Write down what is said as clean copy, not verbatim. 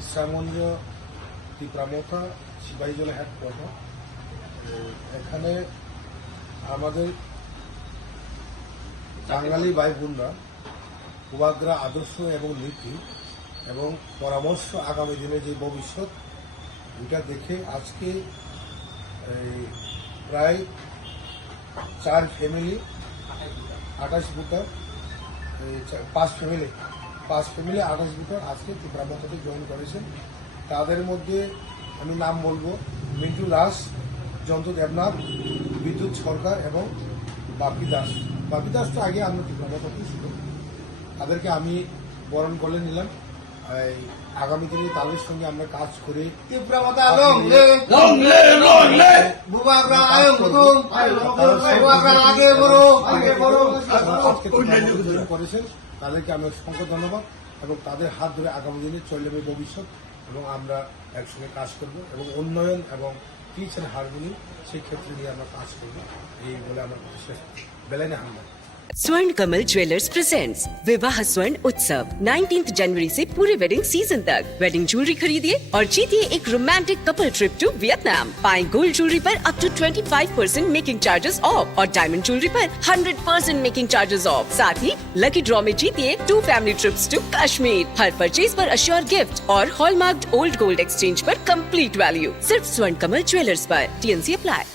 বিশ্রামঞ্জ তীব্রামথা Sepahijala headquarter. এখানে আমাদের বাঙালি ভাই বোনরা পূর্বাগ্রা আদর্শ এবং নীতি এবং পরামর্শ আগামী দিনে যে ভবিষ্যৎ এটা দেখে আজকে প্রায় 4 ফ্যামিলি 28 ভোটার 5 ফ্যামিলি 28 ভোটার আজকে তীব্রামথাতে জয়েন করেছেন। তাদের মধ্যে আমি নাম বলবো মিন্টু দাস, জন্তু দেবনাথ, বিদ্যুৎ সরকার এবং বাপি দাস। বাপি দাস তো আগে আমরা তীব্রামথাতেই ছিল। তাদেরকে আমি বরণ করে নিলাম। আগামী দিনে তাদের সঙ্গে আমরা কাজ করে করেছেন তাদেরকে আমি অসংখ্য ধন্যবাদ এবং তাদের হাত ধরে আগামী দিনে চলে যাবে ভবিষ্যৎ এবং আমরা একসঙ্গে কাজ করব এবং উন্নয়ন এবং পিচ এন্ড হারমোনি সেই ক্ষেত্রে নিয়ে আমরা কাজ করব এই বলে আমার শেষ বেলাইনে হামলা। स्वर्ण कमल ज्वेलर्स प्रेजेंट्स विवाह स्वर्ण उत्सव 19 जनवरी से पूरे वेडिंग सीजन तक। वेडिंग ज्वेलरी खरीदिए और जीतिए एक romantic couple trip to Vietnam. पाएं गोल्ड ज्वेलरी पर up to 25% making charges off और डायमंड ज्वेलरी पर 100% मेकिंग चार्जेस ऑफ। साथ ही लकी ड्रॉ में जीतिए 2 फैमिली ट्रिप्स टू कश्मीर। हर परचेज पर अश्योर गिफ्ट और हॉलमार्क्ड ओल्ड गोल्ड एक्सचेंज पर कंप्लीट वैल्यू। सिर्फ स्वर्ण कमल ज्वेलर्स पर। TNC apply.